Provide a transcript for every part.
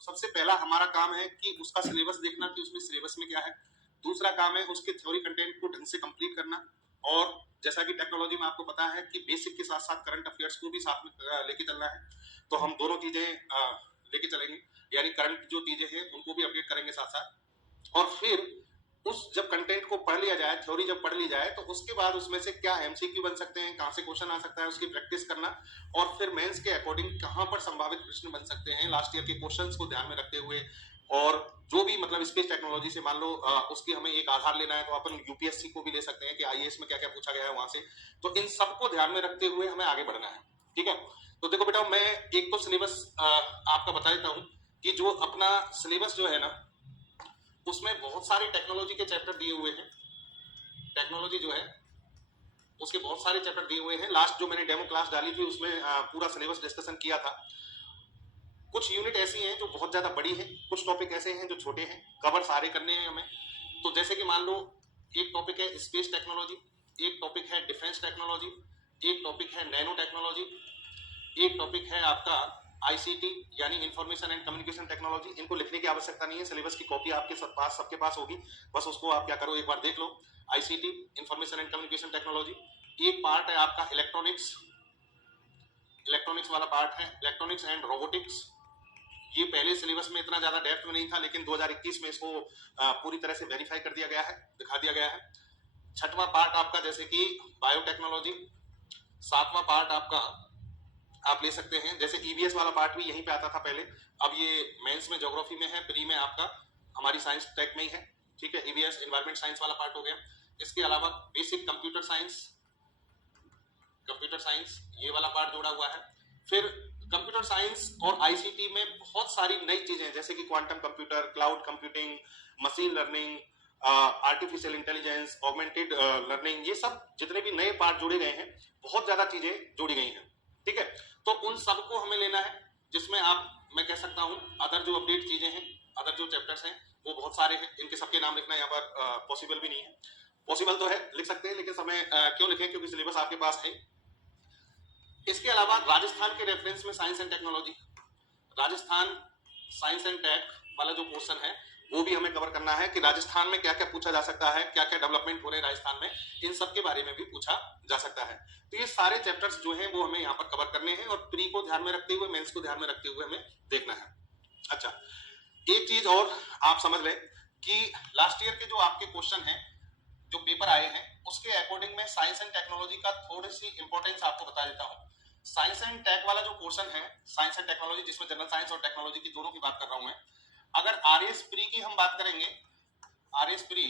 सबसे पहला हमारा काम है कि उसका सिलेबस देखना कि उसमें सिलेबस में क्या है। दूसरा काम है उसके थ्योरी कंटेंट को ढंग से कंप्लीट करना। और जैसा कि टेक्नोलॉजी में आपको पता है कि बेसिक के साथ साथ करंट अफेयर्स को भी साथ में लेके चलना है। तो हम दोनों चीजें लेके चलेंगे, यानी करंट जो चीजें हैं उनको भी अपडेट करेंगे साथ साथ। और फिर उस जब कंटेंट को पढ़ लिया जाए, थ्योरी जब पढ़ ली जाए, तो उसके बाद उसमें से क्या एमसीक्यू बन सकते हैं, कहां से क्वेश्चन आ सकता है, उसकी प्रैक्टिस करना। और फिर मेंस के अकॉर्डिंग कहां पर संभावित प्रश्न बन सकते हैं लास्ट ईयर के क्वेश्चंस को ध्यान में रखते हुए। और जो भी मतलब स्पेस टेक्नोलॉजी से मान लो उसकी हमें एक आधार लेना है, तो अपन यूपीएससी को भी ले सकते हैं कि आईएएस में क्या क्या पूछा गया है वहां से। तो इन सबको ध्यान में रखते हुए हमें आगे बढ़ना है। ठीक है, तो देखो बेटा, मैं एक तो सिलेबस आपका बता देता हूं कि जो अपना सिलेबस जो है ना, उसमें बहुत सारे टेक्नोलॉजी के चैप्टर दिए हुए हैं। टेक्नोलॉजी जो है उसके बहुत सारे चैप्टर दिए हुए हैं। लास्ट जो मैंने डेमो क्लास डाली थी उसमें पूरा सिलेबस डिस्कशन किया था। कुछ यूनिट ऐसी हैं जो बहुत ज्यादा बड़ी हैं, कुछ टॉपिक ऐसे हैं जो छोटे हैं, कवर सारे करने हैं हमें। तो जैसे कि मान लो एक टॉपिक है स्पेस टेक्नोलॉजी, एक टॉपिक है डिफेंस टेक्नोलॉजी, एक टॉपिक है नैनो टेक्नोलॉजी, एक टॉपिक है आपका आईसीटी यानी इंफॉर्मेशन एंड कम्युनिकेशन टेक्नोलॉजी। इनको लिखने की आवश्यकता नहीं है, सिलेबस की कॉपी आपके पास सबके पास होगी, बस उसको आप क्या करो एक बार देख लो। ICT information and communication technology. एक पार्ट है आपका इलेक्ट्रॉनिक्स, इलेक्ट्रॉनिक्स वाला पार्ट है इलेक्ट्रॉनिक्स एंड रोबोटिक्स। ये पहले सिलेबस में इतना ज्यादा डेप्थ में नहीं था, लेकिन 2021 में इसको पूरी तरह से वेरीफाई कर दिया गया है, दिखा दिया गया है। छठवां पार्ट आपका जैसे कि बायोटेक्नोलॉजी। सातवां पार्ट आपका आप ले सकते हैं, जैसे ईवीएस वाला पार्ट भी यहीं पे आता था पहले, अब ये मेंस में ज्योग्राफी में है, प्री में आपका हमारी साइंस टेक में ही है। ठीक है, ईवीएस एनवायरमेंट साइंस वाला पार्ट हो गया। इसके अलावा basic computer science, computer science ये वाला पार्ट जोड़ा हुआ है। फिर कंप्यूटर साइंस और आईसीटी में बहुत सारी नई चीजें जैसे कि quantum computer, cloud computing, machine learning, artificial intelligence, augmented learning, ये सब जितने भी नए पार्ट जोड़े गए हैं, बहुत ज्यादा चीजें जोड़ी गई हैं। ठीक है, तो उन सबको हमें लेना है, जिसमें आप मैं कह सकता हूं अदर जो अपडेट चीजें हैं, अदर जो चैप्टर्स हैं वो बहुत सारे हैं। इनके सबके नाम लिखना यहाँ पर पॉसिबल भी नहीं है। पॉसिबल तो है, लिख सकते हैं, लेकिन समय क्यों लिखें, क्योंकि सिलेबस आपके पास है। इसके अलावा राजस्थान के रेफरेंस में science and technology, Rajasthan science and tech वाला जो पोर्शन है वो भी हमें कवर करना है कि राजस्थान में क्या क्या पूछा जा सकता है, क्या क्या डेवलपमेंट हो रहे हैं राजस्थान में, इन सब के बारे में भी पूछा जा सकता है। तो ये सारे चैप्टर्स जो हैं वो हमें यहाँ पर कवर करने हैं, और प्री को ध्यान में रखते हुए, मेंस को ध्यान में रखते हुए हमें देखना है। अच्छा, एक चीज और आप समझ लें कि लास्ट ईयर के जो आपके क्वेश्चन हैं, जो पेपर आए हैं, उसके अकॉर्डिंग में साइंस एंड टेक्नोलॉजी का थोड़ी सी इंपॉर्टेंस आपको बता देता हूं। साइंस एंड टेक वाला जो पोर्शन है, साइंस एंड टेक्नोलॉजी जिसमें जनरल साइंस और टेक्नोलॉजी की दोनों की बात कर रहा हूं मैं, अगर आरएस प्री की हम बात करेंगे, आरएस प्री,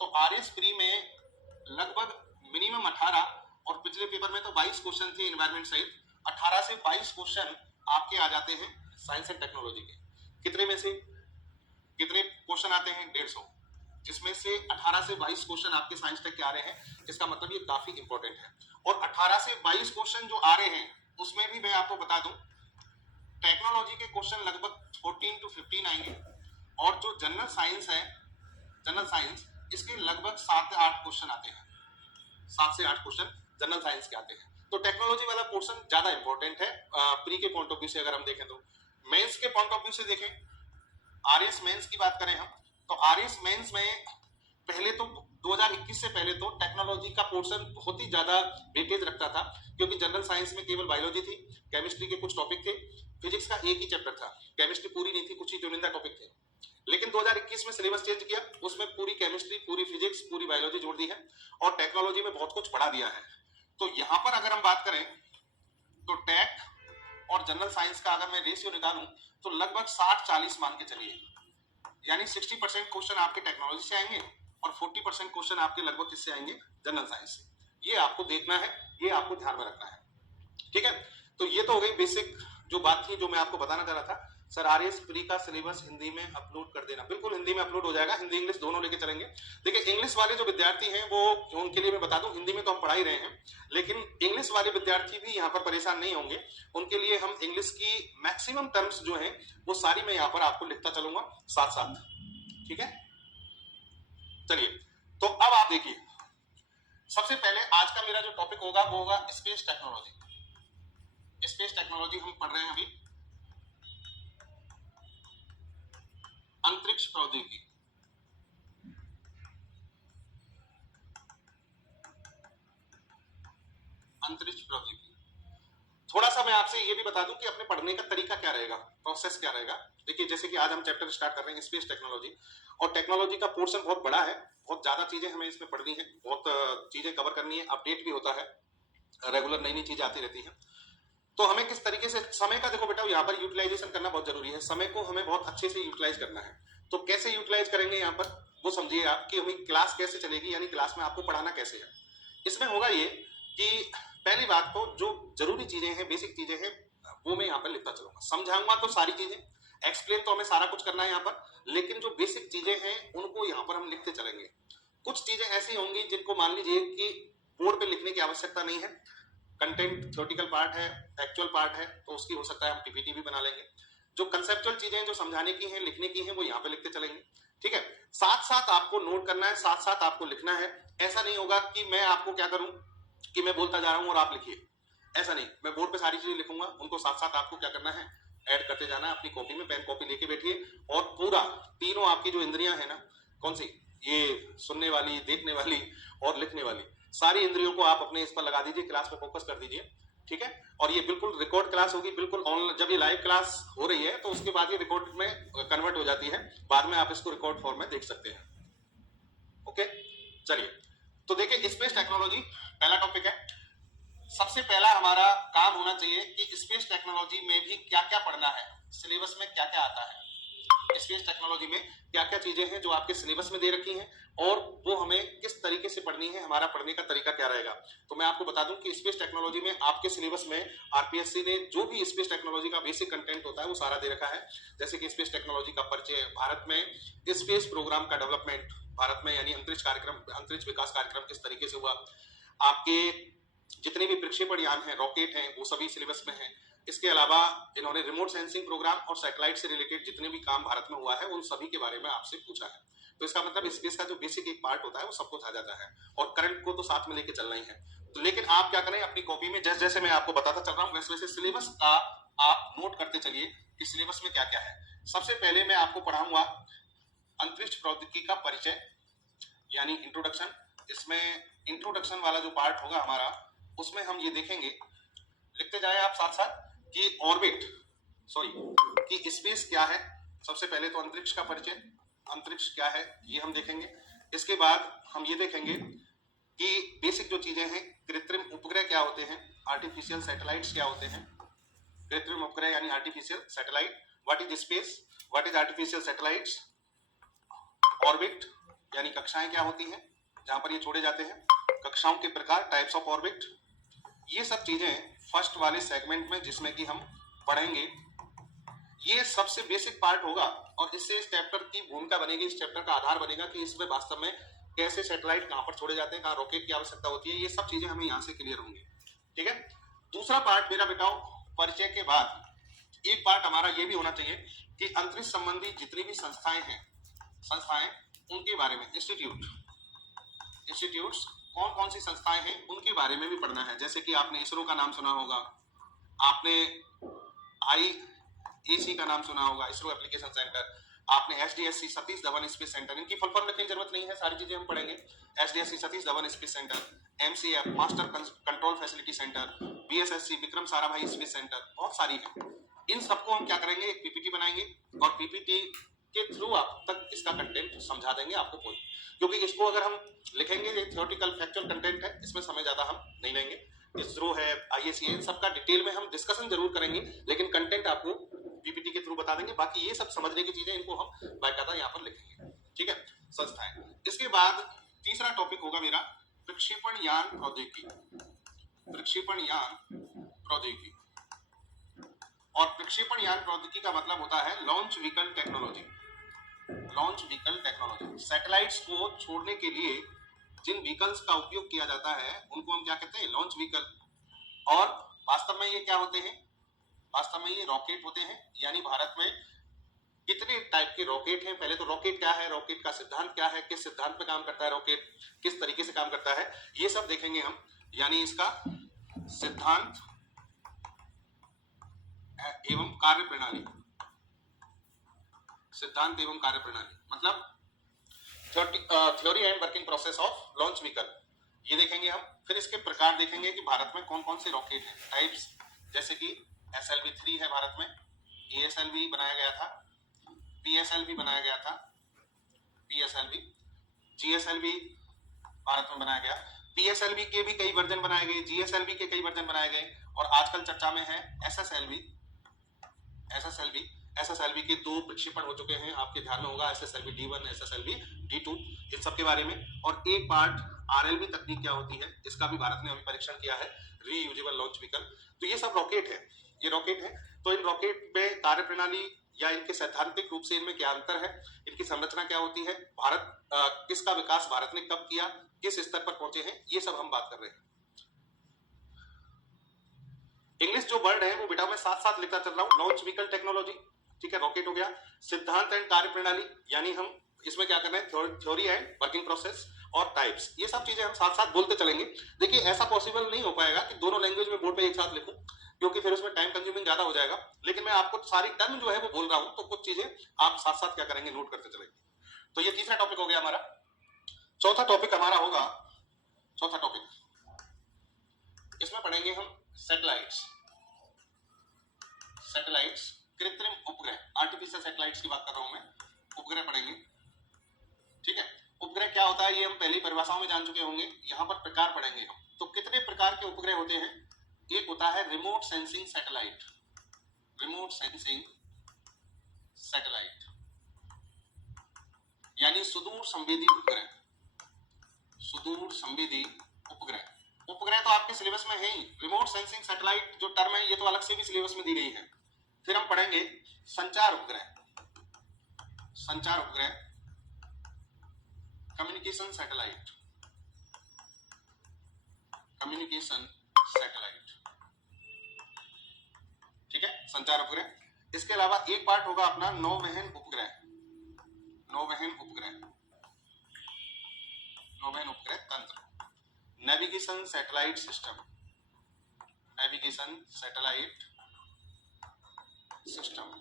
तो आरएस प्री में लगभग मिनिमम 18 और पिछले पेपर में तो 22 क्वेश्चन थे एनवायरमेंट सहित, 18 से 22 क्वेश्चन आपके आ जाते हैं साइंस एंड टेक्नोलॉजी के। कितने में से कितने क्वेश्चन आते हैं? 150, जिसमें से 18 से 22 क्वेश्चन आपके साइंस टेक के आ रहे हैं। इसका मतलब ये काफी इंपॉर्टेंट है। और 18 से 22 क्वेश्चन जो आ रहे हैं उसमें भी मैं आपको बता दूं, टेक्नोलॉजी के क्वेश्चन लगभग 14 to 15 आएंगे, और जो जनरल साइंस है, जनरल साइंस, इसके लगभग 7 से 8 क्वेश्चन आते हैं, 7 से 8 क्वेश्चन जनरल साइंस के आते हैं। तो टेक्नोलॉजी वाला पोर्शन ज्यादा इंपॉर्टेंट है प्री के पॉइंट ऑफ व्यू से। अगर हम देखें तो मेंस के पॉइंट ऑफ व्यू से देखें, आरएस मेंस की बात करें हम, तो आरएस मेंस में पहले तो 2021 से पहले तो टेक्नोलॉजी का पोर्शन बहुत ही ज्यादा वेटेज रखता था, क्योंकि जनरल साइंस में केवल बायोलॉजी थी, केमिस्ट्री के कुछ टॉपिक थे, फिजिक्स का एक ही चैप्टर था, केमिस्ट्री पूरी नहीं थी, कुछ ही चुनिंदा टॉपिक थे। लेकिन 2021 में सिलेबस चेंज किया, उसमें पूरी केमिस्ट्री, पूरी फिजिक्स, पूरी बायोलॉजी जोड़ दी है, और टेक्नोलॉजी में बहुत कुछ बढ़ा दिया है। तो यहां पर अगर हम बात करें तो टेक और जनरल साइंस का अगर मैं रेशियो निकालूं तो लगभग 60-40 मान के चलिए, यानी 60% क्वेश्चन आपके टेक्नोलॉजी से आएंगे और 40% क्वेश्चन आपके लगभग किससे आएंगे? जनरल साइंस से। ये आपको देखना है, ये आपको ध्यान में रखना है। ठीक है, तो ये तो हो गई बेसिक जो बात थी, जो मैं आपको बताना चाह रहा था। सर आरएस प्री का सिलेबस हिंदी में अपलोड कर देना, बिल्कुल हिंदी में अपलोड हो जाएगा, हिंदी इंग्लिश दोनों लेके चलेंगे। देखिए इंग्लिश वाले जो विद्यार्थी हैं वो, उनके लिए मैं बता दूं, हिंदी में तो हम पढ़ा ही रहे हैं, लेकिन इंग्लिश वाले विद्यार्थी भी यहाँ पर परेशान नहीं होंगे। उनके लिए हम इंग्लिश की मैक्सिमम टर्म्स जो है वो सारी मैं यहाँ पर आपको लिखता चलूंगा साथ साथ। ठीक है, चलिए, तो अब आप देखिए, सबसे पहले आज का मेरा जो टॉपिक होगा वो होगा स्पेस टेक्नोलॉजी। स्पेस टेक्नोलॉजी हम पढ़ रहे हैं अभी। अंतरिक्ष प्रौद्योगिकी, अंतरिक्ष प्रौद्योगिकी। थोड़ा सा मैं आपसे ये भी बता दूं कि अपने पढ़ने का तरीका क्या रहेगा, प्रोसेस क्या रहेगा। देखिए जैसे कि आज हम चैप्टर स्टार्ट कर रहे हैं स्पेस टेक्नोलॉजी, और टेक्नोलॉजी का पोर्शन बहुत बड़ा है, बहुत ज्यादा चीजें हमें इसमें पढ़नी है, बहुत चीजें कवर करनी है, अपडेट भी होता है, रेगुलर नई नई चीजें आती रहती हैं। तो हमें किस तरीके से समय का, देखो बेटा यहाँ पर यूटिलाइजेशन करना बहुत जरूरी है, समय को हमें बहुत अच्छे से यूटिलाइज करना है। तो कैसे यूटिलाइज करेंगे यहाँ पर वो समझिए आप, कि हमें क्लास कैसे चलेगी, यानी क्लास में आपको पढ़ाना कैसे है। इसमें होगा ये कि पहली बात तो जो जरूरी चीजें हैं, बेसिक चीजें हैं, वो मैं यहाँ पर लिखता चलूंगा, समझाऊंगा तो सारी चीजें, एक्सप्लेन तो हमें सारा कुछ करना है यहाँ पर, लेकिन जो बेसिक चीजें हैं उनको यहाँ पर हम लिखते चलेंगे। कुछ चीजें ऐसी होंगी जिनको मान लीजिए कि बोर्ड पे लिखने की आवश्यकता नहीं है, कंटेंट थ्योरेटिकल पार्ट है, एक्चुअल पार्ट है, तो उसकी हो सकता है हम पीपीटी भी बना लेंगे। जो कंसेप्चुअल चीजें जो समझाने की हैं, लिखने की हैं, वो यहाँ पे लिखते चलेंगे। ठीक है, साथ साथ आपको नोट करना है, साथ साथ आपको लिखना है। ऐसा नहीं होगा कि मैं आपको क्या करूं कि मैं बोलता जा रहा हूं और आप लिखिए, ऐसा नहीं। मैं बोर्ड पे सारी चीजें लिखूंगा, उनको साथ साथ आपको क्या करना है, ऐड करते जाना है। अपनी कॉपी में पेन कॉपी लेके बैठिए, और पूरा तीनों आपकी जो इंद्रियां है ना, कौन सी, ये सुनने वाली, देखने वाली और लिखने वाली, सारी इंद्रियों को आप अपने इस पर लगा दीजिए, क्लास पे फोकस कर दीजिए। ठीक है, और ये बिल्कुल रिकॉर्ड क्लास होगी, बिल्कुल ऑनलाइन। जब ये लाइव क्लास हो रही है तो उसके बाद ये रिकॉर्ड में कन्वर्ट हो जाती है, बाद में आप इसको रिकॉर्ड फॉर्म में देख सकते हैं। ओके, चलिए तो देखिए स्पेस टेक्नोलॉजी पहला टॉपिक है। सबसे पहला हमारा काम होना चाहिए कि स्पेस टेक्नोलॉजी में भी क्या क्या पढ़ना है, सिलेबस में क्या क्या आता है, स्पेस टेक्नोलॉजी में क्या क्या चीजें हैं जो आपके सिलेबस में दे रखी हैं, और वो हमें किस तरीके से पढ़नी है, हमारा पढ़ने का तरीका क्या रहेगा। तो मैं आपको बता दूं कि स्पेस टेक्नोलॉजी में आपके सिलेबस में आरपीएससी ने जो भी स्पेस टेक्नोलॉजी का बेसिक कंटेंट होता है वो सारा दे रखा है। जैसे कि स्पेस टेक्नोलॉजी का परिचय, भारत में स्पेस प्रोग्राम का डेवलपमेंट, भारत में यानी अंतरिक्ष कार्यक्रम, अंतरिक्ष विकास कार्यक्रम किस तरीके से हुआ, आपके जितने भी प्रक्षेपण यान हैं, रॉकेट हैं, वो सभी सिलेबस में है। इसके अलावा इन्होंने रिमोट सेंसिंग प्रोग्राम और सैटेलाइट से रिलेटेड जितने भी काम भारत में हुआ है उन सभी के बारे में आपसे पूछा है। तो इसका मतलब स्पेस का जो बेसिक एक पार्ट होता है वो सब कुछ आ जाता है, और करंट को तो साथ में लेके चलना ही है। तो लेकिन आप क्या करें, अपनी कॉपी में जैसे जैसे मैं आपको बताता चल रहा हूँ वैसे वैसे सिलेबस का आप नोट करते चलिए कि सिलेबस में क्या क्या है। सबसे पहले मैं आपको पढ़ाऊंगा अंतरिक्ष प्रौद्योगिकी का परिचय, यानी इंट्रोडक्शन। इसमें इंट्रोडक्शन वाला जो पार्ट होगा हमारा, उसमें हम ये देखेंगे, लिखते जाए आप साथ साथ, कि ऑर्बिट, सॉरी, कि स्पेस क्या है। सबसे पहले तो अंतरिक्ष का परिचय, अंतरिक्ष क्या है ये हम देखेंगे। इसके बाद हम ये देखेंगे कि बेसिक जो चीजें हैं, कृत्रिम उपग्रह क्या होते हैं, आर्टिफिशियल सैटेलाइट्स क्या होते हैं। कृत्रिम उपग्रह यानी artificial satellite, what is space, what is artificial satellites, orbit यानी कक्षाएं क्या होती हैं जहां पर ये छोड़े जाते हैं, कक्षाओं के प्रकार, टाइप्स ऑफ ऑर्बिट। ये सब चीजें फर्स्ट वाले सेगमेंट में जिसमें कि हम पढ़ेंगे, ये सबसे बेसिक पार्ट होगा, और इससे इस चैप्टर की भूमिका बनेगी, इस चैप्टर का आधार बनेगा कि इसमें वास्तव में कैसे सैटेलाइट कहां पर छोड़े जाते हैं, कहां रॉकेट की आवश्यकता होती है, ये सब चीजें हमें यहां से क्लियर होंगी। ठीक है, दूसरा पार्ट मेरा बेटा, परिचय के बाद एक पार्ट हमारा ये भी होना चाहिए कि अंतरिक्ष संबंधी जितनी भी संस्थाएं हैं, संस्थाएं उनके बारे में, इंस्टीट्यूट्स कौन कौन सी संस्थाएं हैं उनके बारे में भी पढ़ना है। जैसे कि आपने इसरो का नाम सुना होगा, आपने IAC का नाम सुना होगा, इसरो एप्लीकेशन सेंटर, आपने SDSC Satish Dhawan space centre, इनकी फुल फॉर्म लिखने की जरूरत नहीं है, सारी चीजें हम पढ़ेंगे। SDSC Satish Dhawan space centre, MCF master control facility centre, BSSC Vikram Sarabhai space centre, बहुत सारी है। इन सबको हम क्या करेंगे, एक पीपीटी बनाएंगे, और पीपीटी के थ्रू आप तक इसका कंटेंट समझा देंगे आपको कोई, क्योंकि इसको अगर हम लिखेंगे, ये थ्योरेटिकल फैक्चुअल कंटेंट है, इसमें समय ज्यादा हम नहीं लेंगे। इसरो है, IAC है, इन सबका डिटेल में हम डिस्कशन जरूर करेंगे, लेकिन कंटेंट आपको पीपीटी के थ्रू बता देंगे। बाकी ये सब समझने की चीजें, इनको हम बाकायदा यहाँ पर लिखेंगे। ठीक है, संस्थाएं। इसके बाद तीसरा टॉपिक होगा मेरा प्रक्षेपण यान प्रौद्योगिकी, प्रक्षेपण यान प्रौद्योगिकी। और प्रक्षेपण यान प्रौद्योगिकी का मतलब होता है launch vehicle technology, launch vehicle technology. Satellites को छोड़ने के लिए जिन व्हीकल्स का उपयोग किया जाता है उनको हम क्या कहते हैं, लॉन्च व्हीकल। और वास्तव में ये क्या होते हैं, वास्तव में ये रॉकेट होते हैं। यानी भारत में कितने टाइप के रॉकेट हैं, पहले तो रॉकेट क्या है, रॉकेट का सिद्धांत क्या है, किस सिद्धांत पे काम करता है रॉकेट, किस तरीके से काम करता है, ये सब देखेंगे हम। यानी इसका सिद्धांत एवं कार्य प्रणाली, सिद्धांत एवं कार्यप्रणाली, मतलब theory and working process of launch vehicle, ये देखेंगे हम। फिर इसके प्रकार देखेंगे कि भारत में कौन कौन से रॉकेट हैं, टाइप्स, जैसे कि SLV-3 है भारत में, ASLV बनाया गया था, PSLV बनाया गया था, PSLV, GSLV भारत में बनाया गया, PSLV के भी कई वर्जन बनाए गए, GSLV के कई वर्जन बनाए गए, और आजकल चर्चा में है SSLV। SSLV के 2 प्रक्षेपण हो चुके हैं, आपके ध्यान में होगा, SSLV-D1, SSLV-D2, इन सब के बारे में। और एक पार्ट RLV तकनीक क्या होती है, इसका भी भारत ने अभी परीक्षण किया है, रीयूजेबल लॉन्च व्हीकल। तो ये सब रॉकेट है, ये रॉकेट है। तो इन रॉकेट में कार्यप्रणाली या इनके सैद्धांतिक रूप से इनमें क्या अंतर है, इनकी संरचना क्या होती है, भारत किसका विकास भारत ने कब किया, किस स्तर पर पहुंचे हैं, ये सब हम बात कर रहे हैं। इंग्लिश जो वर्ड है वो बेटा मैं साथ साथ लिखता चल रहा हूं। लॉन्च व्हीकल टेक्नोलॉजी, ठीक है, रॉकेट हो गया। सिद्धांत एंड कार्यप्रणाली, यानी हम इसमें क्या कर रहे हैं, थ्योरी एंड वर्किंग प्रोसेस और टाइप्स, ये सब चीजें हम साथ साथ बोलते चलेंगे। देखिए ऐसा पॉसिबल नहीं हो पाएगा कि दोनों लैंग्वेज में बोर्ड पे एक साथ लिखूं, क्योंकि फिर उसमें टाइम कंज्यूमिंग ज्यादा हो जाएगा। लेकिन मैं आपको सारी टर्म जो है वो बोल रहा हूं, तो कुछ चीजें आप साथ साथ क्या करेंगे, नोट करते चलेंगे। तो ये तीसरा टॉपिक हो गया हमारा। चौथा टॉपिक हमारा होगा, चौथा टॉपिक इसमें पढ़ेंगे हम सैटेलाइट्स, कृत्रिम उपग्रह, आर्टिफिशियल सैटेलाइट्स की बात कर रहा हूं मैं, उपग्रह पढ़ेंगे, ठीक है। उपग्रह क्या होता है ये हम पहली परिभाषाओं में जान चुके होंगे, यहाँ पर प्रकार पढ़ेंगे हम। तो कितने प्रकार के उपग्रह होते हैं, एक होता है remote sensing satellite, remote sensing satellite यानी सुदूर संवेदी उपग्रह, सुदूर संवेदी उपग्रह। उपग्रह तो आपके सिलेबस में है ही, रिमोट सेंसिंग सैटेलाइट जो टर्म है ये तो अलग से भी सिलेबस में दी गई है। फिर हम पढ़ेंगे संचार उपग्रह, संचार उपग्रह, कम्युनिकेशन सैटेलाइट, कम्युनिकेशन सैटेलाइट, ठीक है, संचार उपग्रह। इसके अलावा एक पार्ट होगा अपना नौवहन उपग्रह, नौवहन उपग्रह, नौवहन उपग्रह तंत्र, navigation satellite system, navigation satellite system,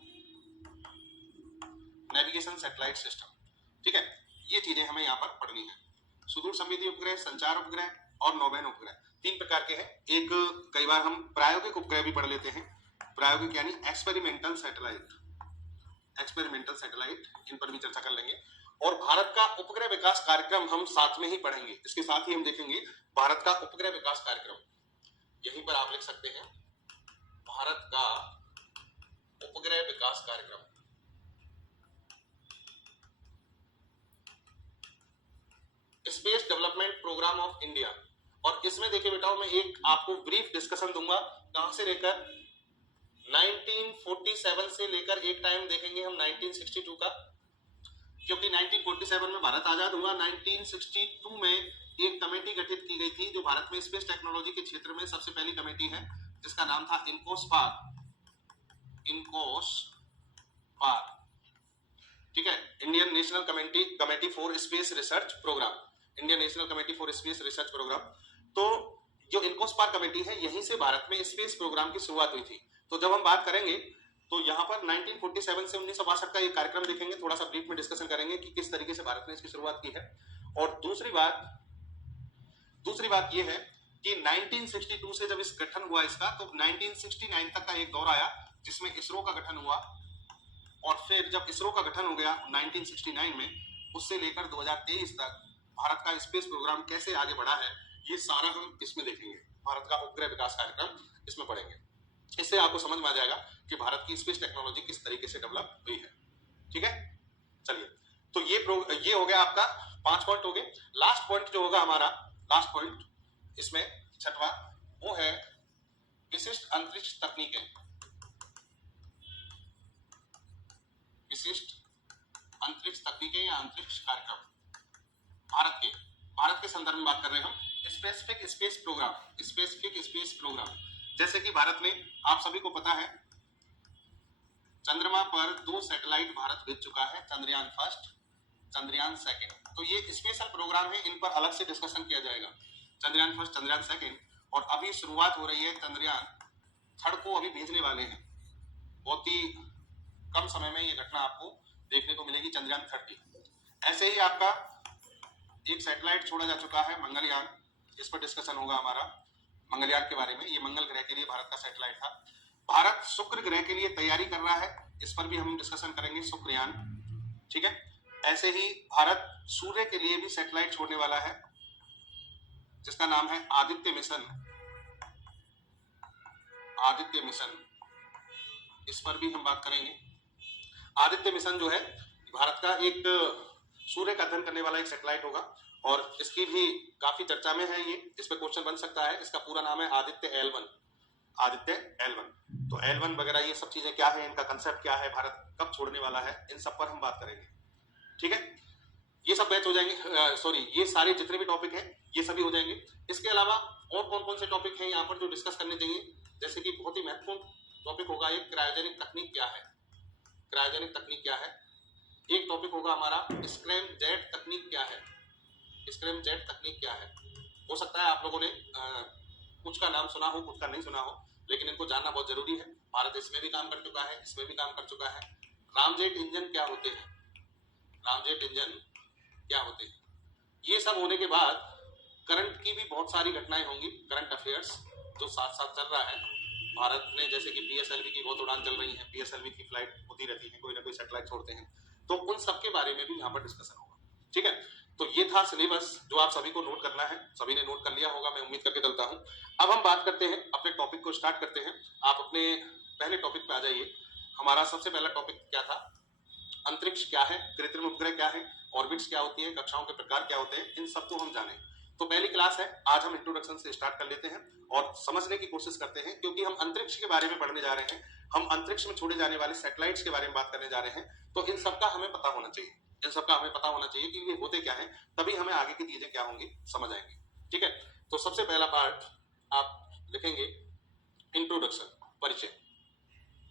navigation satellite system, ठीक है। ये चीजें हमें यहाँ पर पढ़नी है। सुदूर संवेदी उपग्रह, संचार उपग्रह और नौवहन उपग्रह, 3 प्रकार के हैं। एक कई बार हम प्रायोगिक उपग्रह भी पढ़ लेते हैं, प्रायोगिक यानी एक्सपेरिमेंटल सैटेलाइट, एक्सपेरिमेंटल सैटेलाइट, इन पर भी चर्चा कर लेंगे। और भारत का उपग्रह विकास कार्यक्रम हम साथ में ही पढ़ेंगे, इसके साथ ही हम देखेंगे भारत का उपग्रह विकास कार्यक्रम, यहीं पर आप लिख सकते हैं भारत का उपग्रह विकास कार्यक्रम। Space development programme of India, और इसमें देखिए बेटा मैं एक आपको ब्रीफ डिस्कशन दूंगा, कहां से लेकर 1947 से लेकर एक टाइम देखेंगे हम 1962 का, क्योंकि 1947 में भारत आजाद हुआ, 1962 में एक कमेटी गठित की गई थी जो भारत में स्पेस टेक्नोलॉजी के क्षेत्र में सबसे पहली कमेटी है, जिसका नाम था इनकोस्पार, इनकोस्पार, ठीक है, Indian national committee for space research programme, Indian national committee for space research programme. तो जो इनकोस्पार कमेटी है, यहीं से भारत में स्पेस प्रोग्राम की शुरुआत हुई थी। तो जब हम बात करेंगे तो यहाँ पर 1947 से 1962 का एक कार्यक्रम देखेंगे, थोड़ा सा ब्रीफ में डिस्कशन करेंगे कि किस तरीके से भारत ने इसकी शुरुआत की है। और दूसरी बात ये है कि 1962 से जब इस गठन हुआ इसका, तो 1969 तक का एक दौर आया जिसमें इसरो का गठन हुआ, और फिर जब इसरो का गठन हो गया 1969 में, उससे लेकर 2023 तक भारत का स्पेस प्रोग्राम कैसे आगे बढ़ा है, ये सारा हम इसमें देखेंगे, भारत का उपग्रह विकास कार्यक्रम इसमें पढ़ेंगे। इससे आपको समझ में आ जाएगा कि भारत की स्पेस टेक्नोलॉजी किस तरीके से डेवलप हुई है, ठीक है। चलिए, तो ये हो गया आपका 5 पॉइंट हो गए। लास्ट पॉइंट जो होगा हमारा, लास्ट पॉइंट इसमें 6वां, वो है विशिष्ट अंतरिक्ष तकनीकें, विशिष्ट अंतरिक्ष तकनीकें या अंतरिक्ष कार्यक्रम। भारत के संदर्भ में बात कर रहे हैं हम। Specific space programme, specific space programme, जैसे कि भारत ने, आप सभी को पता है, चंद्रमा पर 2 सैटेलाइट भारत भेज चुका है, चंद्रयान फर्स्ट, चंद्रयान सेकंड। तो ये स्पेशल प्रोग्राम है, इन पर अलग से डिस्कशन किया जाएगा, चंद्रयान फर्स्ट, चंद्रयान सेकंड। और अभी शुरुआत हो रही है, चंद्रयान थर्ड को अभी भेजने वाले हैं, बहुत ही कम समय में ये घटना आपको देखने को मिलेगी चंद्रयान 30। ऐसे ही आपका एक सैटेलाइट छोड़ा जा चुका है मंगलयान, इस पर डिस्कशन होगा हमारा मंगलयान के बारे में। ये मंगल ग्रह के लिए भारत का सैटेलाइट था। भारत शुक्र ग्रह के लिए तैयारी कर रहा है, इस पर भी हम डिस्कशन करेंगे, शुक्रयान, ठीक है। ऐसे ही भारत सूर्य के लिए भी सैटेलाइट छोड़ने वाला है जिसका नाम है आदित्य मिशन। आदित्य मिशन, इस पर भी हम बात करेंगे। आदित्य मिशन जो है भारत का एक सूर्य का अध्ययन करने वाला एक सैटेलाइट होगा और इसकी भी काफी चर्चा में है। ये इस पे क्वेश्चन बन सकता है। इसका पूरा नाम है आदित्य L1। आदित्य L1, तो L1 वगैरह ये सब चीजें क्या है, इनका कंसेप्ट क्या है, भारत कब छोड़ने वाला है, इन सब पर हम बात करेंगे, ठीक है। ये सब बैच हो जाएंगे, सॉरी ये सारे जितने भी टॉपिक हैं ये सभी हो जाएंगे। इसके अलावा और कौन कौन से टॉपिक हैं यहाँ पर जो डिस्कस करने चाहिए, जैसे कि बहुत ही महत्वपूर्ण टॉपिक होगा एक क्रायोजेनिक तकनीक क्या है। क्रायोजेनिक तकनीक क्या है। एक टॉपिक होगा हमारा स्क्रैमजेट तकनीक क्या है। स्क्रैमजेट तकनीक क्या है। हो सकता है आप लोगों ने कुछ का नाम सुना हो, कुछ का नहीं सुना हो, लेकिन इनको जानना बहुत जरूरी है। भारत इसमें भी काम कर चुका है, इसमें भी काम कर चुका है। रामजेट इंजन क्या होते हैं, रामजेट इंजन क्या होते हैं, ये सब होने के बाद करंट की भी बहुत सारी घटनाएं होंगी, करंट अफेयर्स जो साथ साथ चल रहा है भारत में, जैसे कि PSLV की बहुत उड़ान चल रही है, PSLV की फ्लाइट होती रहती है, कोई ना कोई सैटेलाइट छोड़ते हैं, तो उन सब के बारे में भी यहाँ पर डिस्कशन होगा, ठीक है। तो ये था सिलेबस जो आप सभी को नोट करना है, सभी ने नोट कर लिया होगा, मैं उम्मीद करके चलता हूँ। अब हम बात करते हैं, अपने टॉपिक को स्टार्ट करते हैं। आप अपने पहले टॉपिक पे आ जाइए। हमारा सबसे पहला टॉपिक क्या था, अंतरिक्ष क्या है, कृत्रिम उपग्रह क्या है, ऑर्बिट्स क्या होती है, कक्षाओं के प्रकार क्या होते हैं, इन सबको हम जाने। तो पहली क्लास है, आज हम इंट्रोडक्शन से स्टार्ट कर लेते हैं और समझने की कोशिश करते हैं, क्योंकि हम अंतरिक्ष के बारे में पढ़ने जा रहे हैं, हम अंतरिक्ष में छोड़े जाने वाले सैटेलाइट्स के बारे में बात करने जा रहे हैं, तो इन सबका हमें पता होना चाहिए, इन सबका हमें पता होना चाहिए कि ये होते क्या है, तभी हमें आगे की चीजें क्या होंगी समझ आएंगी, ठीक है। तो सबसे पहला पार्ट आप लिखेंगे